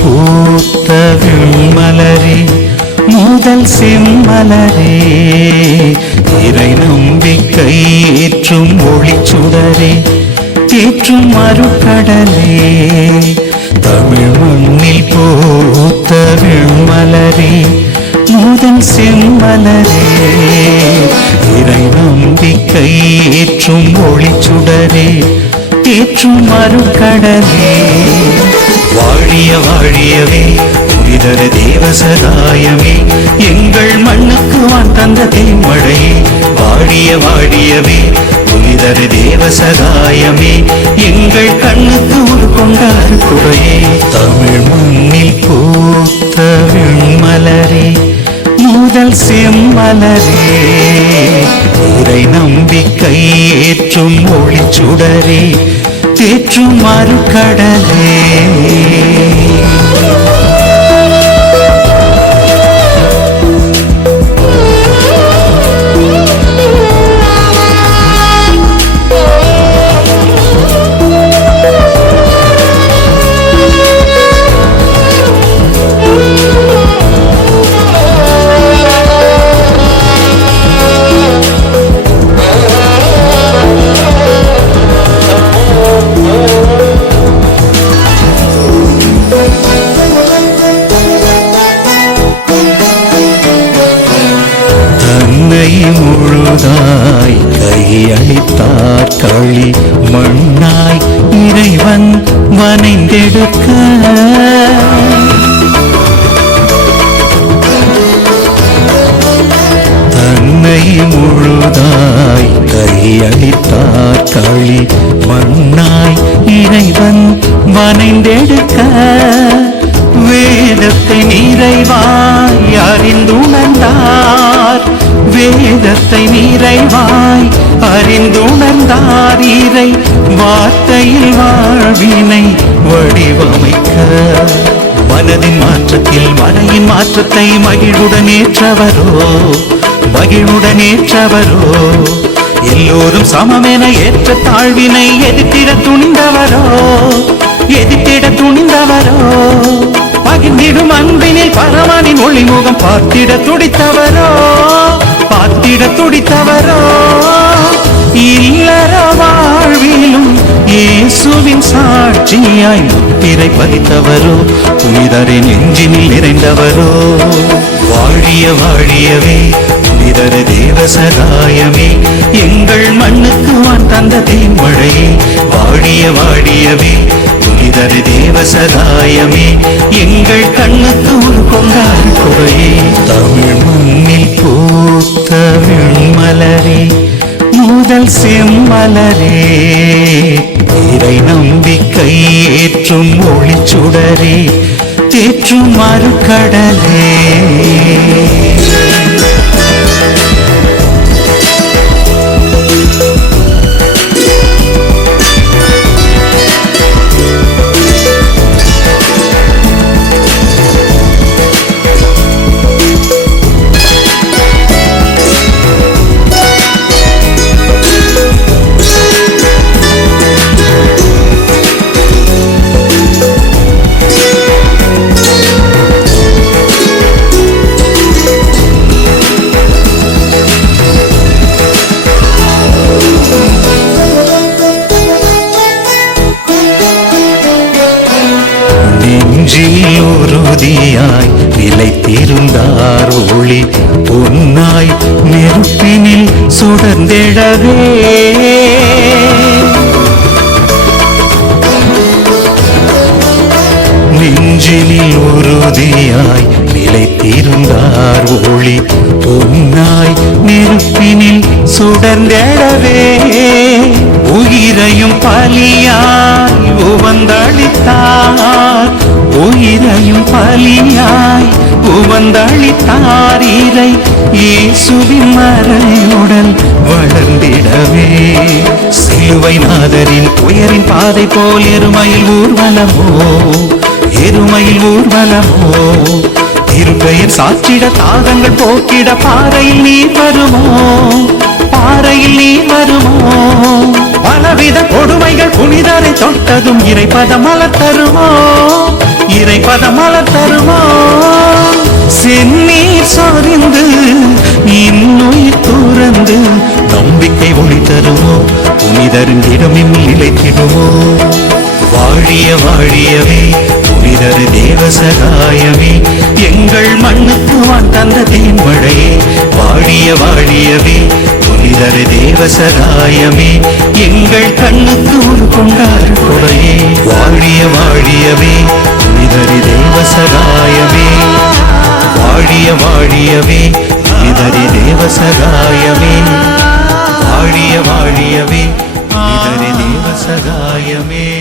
பூத்த விண்மலரே முதல் செம்மலரே. இறை நம்பிக்கை ஏற்றும் ஒளிச்சுடரே தேற்றும் மறுக்கடலே தமிழ் மண்ணில் பூத்த விண்மலரே முதல் செம்மலரே. இறை நம்பிக்கை ஏற்றும் ஒளிச்சுடரே தேற்றும் மறுக்கடலே புனிதர தேவ சகாயமே எங்கள் மண்ணுக்கு வான் தந்த தேன்மழையே வாடிய வாடியவே. புனிதர தேவ சகாயமே எங்கள் கண்ணுக்கு ஒரு கொண்டாறு குறையே தமிழ் மண்ணில் பூத்த வெண்மலரே முதல் செம்மலரே. இறை நம்பிக்கை ஏற்றும் ஒளி சுடரே தேற்றும் மறுக்கடலே முழுதாய் கையளித்தார் களி மண்ணாய் இறைவன் வனைந்தெடுக்க. தன்னை முழுதாய் கையளித்தார் களி மண்ணாய் இறைவன் வனைந்தெடுக்க. வேதத்தை நிறைவாய் அறிந்துணர்ந்தார் வேதத்தை நிறைவாய் அறிந்துணர்ந்தாரீரை வார்த்தையில் வாழ்வினை வடிவமைக்க. மனதின் மாற்றத்தில் மனையின் மாற்றத்தை மகிழ்வுடன் ஏற்றவரோ மகிழ்வுடன் ஏற்றவரோ எல்லோரும் சமமென ஏற்ற தாழ்வினை எதிர்த்திட துணிந்தவரோ எதிர்த்திட துணிந்தவரோ பகிர்ந்திடும் அன்பினில் பரமனின் ஒளிமுகம் பார்த்திட துடித்தவரோ. பார்த்திட துடித்தவரோ? இல்லற வாழ்விலும் இயேசுவின் சாட்சியாய் முத்திரை பதித்தவரோ? புனிதரின் நெஞ்சினில் நிறைந்தவரோ? வாழிய வாழியவே புனிதர தேவ சகாயமே எங்கள் மண்ணுக்கு வான் தந்த தேன்மழையே வாழிய வாழியவே புனிதர தேவ சகாயமே எங்கள் கண்ணுக்கு ஒரு கொண்டாடு குறையே தமிழ் மலரே முதல் செம்மலரே இறை நம்பிக்கை ஏற்றும் ஒளிச்சுடரே தேற்றும் மறுக்கடலே உறுதியாய் நிலைத்திருந்தார் ஒளி பொன்னாய் நெருப்பினில் சுடர்ந்திடவே. நெஞ்சினில் உறுதியாய் நிலைத்திருந்தார் ஒளி பொன்னாய் நெருப்பினில் சுடர்ந்திடவே. உயிரையும் பலியாய் உயிரையும் பலியாய் உவந்தளித்தார் இறை இயேசுவின் மறையுடன் வளர்ந்திடவே. சிலுவை நாதரின் உயரின் பாதை போல் எருமையில் ஊர்வலமோ? எருமையில் ஊர்வலமோ? திருப்பெயர் சாற்றிட தாகங்கள் போக்கிட பாறையில் நீ வருமோ? பாறையில் நீ வருமோ? பலவித கொடுமைகள் புனிதரை தொட்டதும் இறைப்பத மலர் தருமோ? இறை இறைபதமல தருவான் சென்னீர் சாரிந்து இன்னுயிர் துறந்து நம்பிக்கை ஒளி தருவோம் புனிதரின் இடமில் நிலைத்திடுவோம் வாழிய வாழியவே புனிதரு தேவசகாயமே எங்கள் மண்ணுக்கு வான் தந்த தேன்மழையே வாழிய வாழியவே புனிதரு தேவசகாயமே எங்கள் கண்ணுக்கு ஒரு கொண்டார் கொடையே வாழிய வாழியவே ஹரிஹரி தேவசகாயமே. வாழிய வாழியவே ஹரிஹரி தேவசகாயமே. வாழிய வாழியவே ஹரிஹரி தேவசகாயமே.